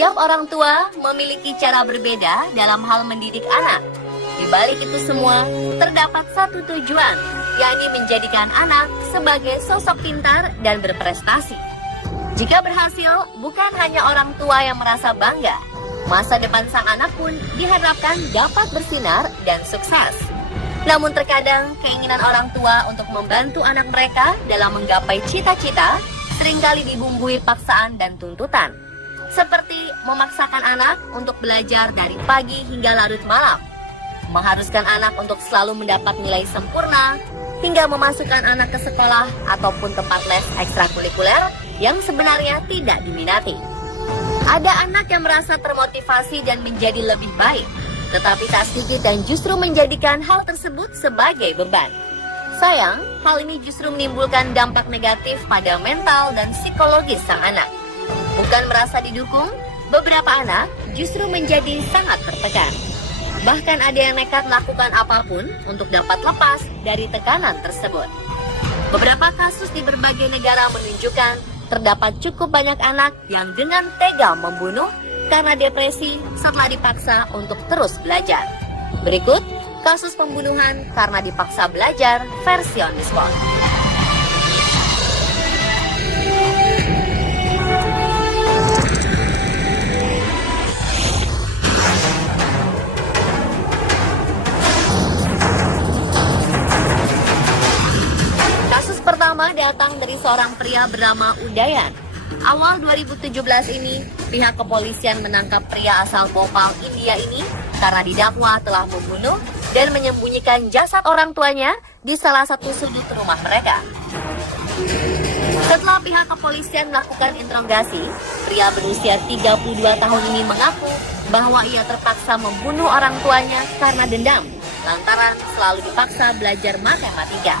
Setiap orang tua memiliki cara berbeda dalam hal mendidik anak. Di balik itu semua, terdapat satu tujuan, yakni menjadikan anak sebagai sosok pintar dan berprestasi. Jika berhasil, bukan hanya orang tua yang merasa bangga, masa depan sang anak pun diharapkan dapat bersinar dan sukses. Namun terkadang keinginan orang tua untuk membantu anak mereka dalam menggapai cita-cita seringkali dibumbui paksaan dan tuntutan. Seperti memaksakan anak untuk belajar dari pagi hingga larut malam, mengharuskan anak untuk selalu mendapat nilai sempurna, hingga memasukkan anak ke sekolah ataupun tempat les ekstrakurikuler yang sebenarnya tidak diminati. Ada anak yang merasa termotivasi dan menjadi lebih baik, tetapi tak sedikit dan justru menjadikan hal tersebut sebagai beban. Sayang, hal ini justru menimbulkan dampak negatif pada mental dan psikologis sang anak. Bukan merasa didukung, beberapa anak justru menjadi sangat tertekan. Bahkan ada yang nekat melakukan apapun untuk dapat lepas dari tekanan tersebut. Beberapa kasus di berbagai negara menunjukkan terdapat cukup banyak anak yang dengan tega membunuh karena depresi setelah dipaksa untuk terus belajar. Berikut kasus pembunuhan karena dipaksa belajar versi on the spot. Kasus pertama datang dari seorang pria bernama Udayan. Awal 2017 ini, pihak kepolisian menangkap pria asal Bhopal, India ini karena didakwa telah membunuh dan menyembunyikan jasad orang tuanya di salah satu sudut rumah mereka. Setelah pihak kepolisian melakukan interogasi, pria berusia 32 tahun ini mengaku bahwa ia terpaksa membunuh orang tuanya karena dendam, lantaran selalu dipaksa belajar matematika.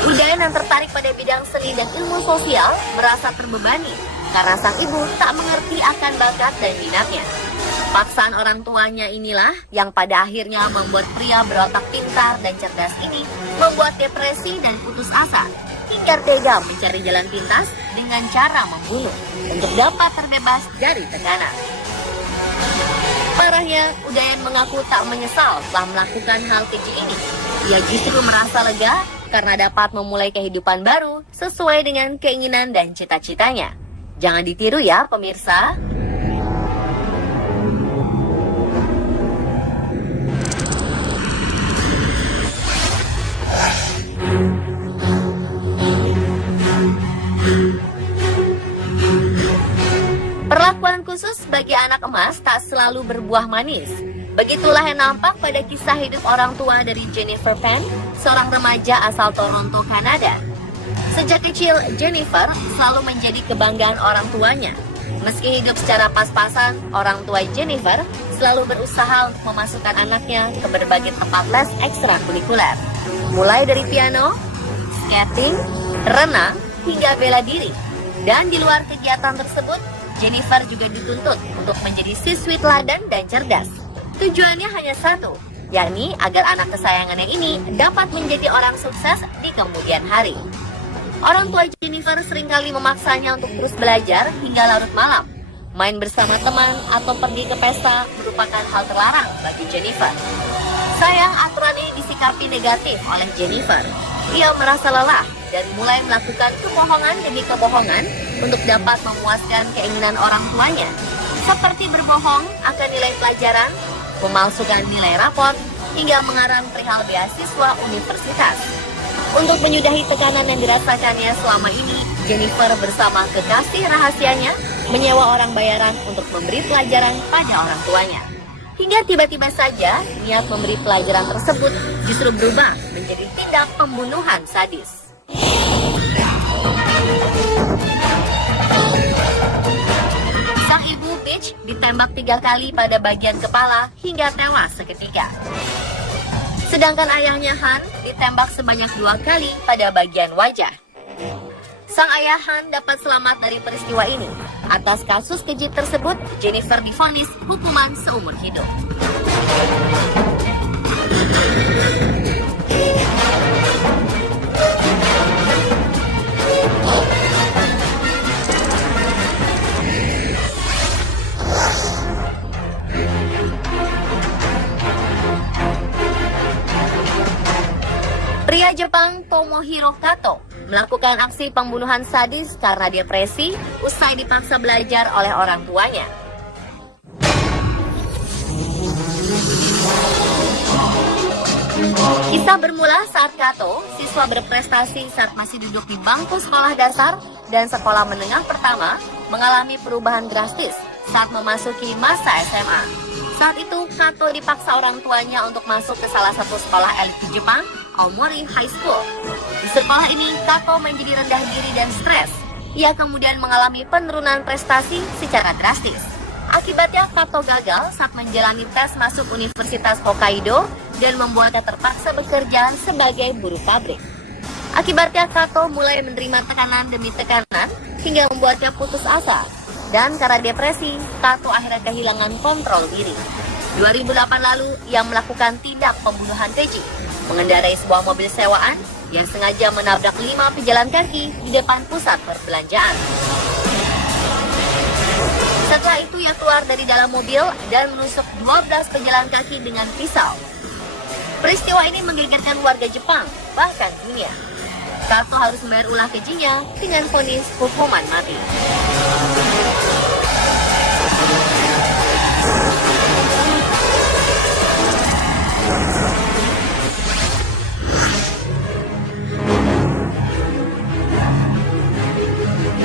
Udayan yang tertarik pada bidang seni dan ilmu sosial merasa terbebani karena sang ibu tak mengerti akan bakat dan minatnya. Paksaan orang tuanya inilah yang pada akhirnya membuat pria berotak pintar dan cerdas ini membuat depresi dan putus asa, hingga tega mencari jalan pintas dengan cara membunuh untuk dapat terbebas dari tekanan. Parahnya, Udayan mengaku tak menyesal telah melakukan hal keji ini. Ia justru merasa lega karena dapat memulai kehidupan baru sesuai dengan keinginan dan cita-citanya. Jangan ditiru ya pemirsa. Perlakuan khusus bagi anak emas tak selalu berbuah manis. Begitulah yang nampak pada kisah hidup orang tua dari Jennifer Penn, seorang remaja asal Toronto, Kanada. Sejak kecil, Jennifer selalu menjadi kebanggaan orang tuanya. Meski hidup secara pas-pasan, orang tua Jennifer selalu berusaha untuk memasukkan anaknya ke berbagai tempat les ekstrakurikuler. Mulai dari piano, skating, renang, hingga bela diri. Dan di luar kegiatan tersebut, Jennifer juga dituntut untuk menjadi siswi teladan dan cerdas. Tujuannya hanya satu, yakni agar anak kesayangannya ini dapat menjadi orang sukses di kemudian hari. Orang tua Jennifer seringkali memaksanya untuk terus belajar hingga larut malam. Main bersama teman atau pergi ke pesta merupakan hal terlarang bagi Jennifer. Sayang, aturan ini disikapi negatif oleh Jennifer. Ia merasa lelah dan mulai melakukan kebohongan demi kebohongan untuk dapat memuaskan keinginan orang tuanya, seperti berbohong akan nilai pelajaran, memalsukan nilai rapor, hingga mengarang perihal beasiswa universitas. Untuk menyudahi tekanan yang dirasakannya selama ini, Jennifer bersama kekasih rahasianya menyewa orang bayaran untuk memberi pelajaran pada orang tuanya. Hingga tiba-tiba saja, niat memberi pelajaran tersebut justru berubah menjadi tindak pembunuhan sadis. Sang ibu Peach ditembak 3 kali pada bagian kepala hingga tewas seketika. Sedangkan ayahnya Han ditembak sebanyak 2 kali pada bagian wajah. Sang ayah Han dapat selamat dari peristiwa ini. Atas kasus keji tersebut, Jennifer divonis hukuman seumur hidup. Pria Jepang Tomohiro Kato melakukan aksi pembunuhan sadis karena depresi usai dipaksa belajar oleh orang tuanya. Kisah bermula saat Kato, siswa berprestasi saat masih duduk di bangku sekolah dasar dan sekolah menengah pertama, mengalami perubahan drastis saat memasuki masa SMA. Saat itu, Kato dipaksa orang tuanya untuk masuk ke salah satu sekolah elit di Jepang, Aomori High School. Di sekolah ini, Kato menjadi rendah diri dan stres. Ia kemudian mengalami penurunan prestasi secara drastis. Akibatnya, Kato gagal saat menjalani tes masuk Universitas Hokkaido dan membuatnya terpaksa bekerja sebagai buruh pabrik. Akibatnya, Kato mulai menerima tekanan demi tekanan hingga membuatnya putus asa. Dan karena depresi, Kato akhirnya kehilangan kontrol diri. 2008 lalu, ia melakukan tindak pembunuhan keji, mengendarai sebuah mobil sewaan yang sengaja menabrak 5 pejalan kaki di depan pusat perbelanjaan. Setelah itu, ia keluar dari dalam mobil dan menusuk 12 pejalan kaki dengan pisau. Peristiwa ini menggegerkan warga Jepang, bahkan dunia. Kato harus membayar ulah kejinya dengan vonis hukuman mati.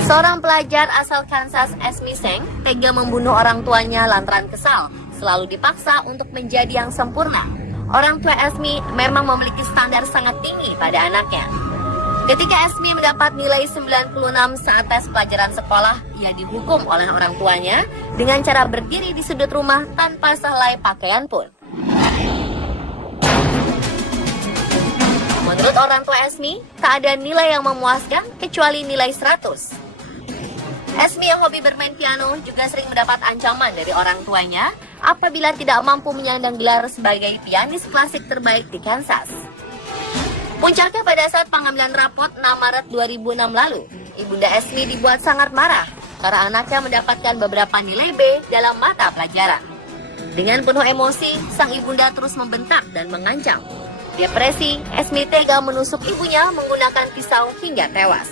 Seorang pelajar asal Kansas, Esme Seng, tega membunuh orang tuanya lantaran kesal, selalu dipaksa untuk menjadi yang sempurna. Orang tua Esme memang memiliki standar sangat tinggi pada anaknya. Ketika Esme mendapat nilai 96 saat tes pelajaran sekolah, ia dihukum oleh orang tuanya dengan cara berdiri di sudut rumah tanpa sehelai pakaian pun. Menurut orang tua Esme, tak ada nilai yang memuaskan kecuali nilai 100. Esme yang hobi bermain piano juga sering mendapat ancaman dari orang tuanya apabila tidak mampu menyandang gelar sebagai pianis klasik terbaik di Kansas. Puncaknya pada saat pengambilan rapot 6 Maret 2006 lalu, Ibunda Esme dibuat sangat marah karena anaknya mendapatkan beberapa nilai B dalam mata pelajaran. Dengan penuh emosi, sang ibunda terus membentak dan mengancam. Depresi, Esme tega menusuk ibunya menggunakan pisau hingga tewas.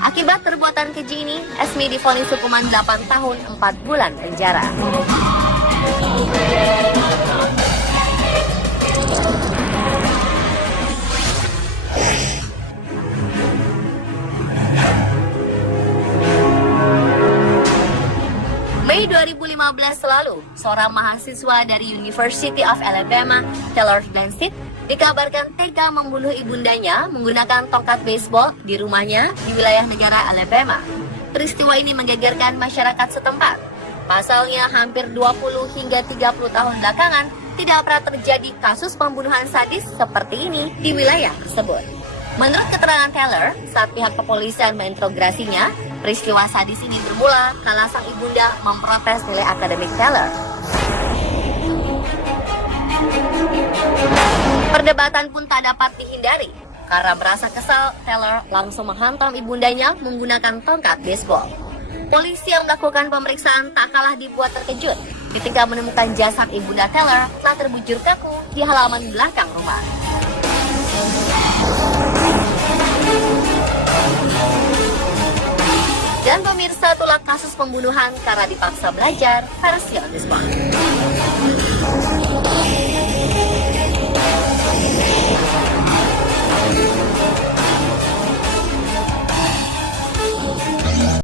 Akibat perbuatan keji ini, Esme divonis hukuman 8 tahun 4 bulan penjara. Mei 2015 lalu, seorang mahasiswa dari University of Alabama, Taylor Blanchett, dikabarkan tega membunuh ibundanya menggunakan tongkat baseball di rumahnya di wilayah negara Alabama. Peristiwa ini menggegerkan masyarakat setempat. Pasalnya, hampir 20 hingga 30 tahun belakangan tidak pernah terjadi kasus pembunuhan sadis seperti ini di wilayah tersebut. Menurut keterangan Taylor, saat pihak kepolisian menginterogasinya, peristiwa sadis ini bermula kala sang ibunda memprotes nilai akademik Taylor. Perdebatan pun tak dapat dihindari. Karena merasa kesal, Taylor langsung menghantam ibundanya menggunakan tongkat baseball. Polisi yang melakukan pemeriksaan tak kalah dibuat terkejut ketika menemukan jasad ibunda Taylor telah terbujur kaku di halaman belakang rumah. Dan pemirsa, itulah kasus pembunuhan karena dipaksa belajar versi on the spot.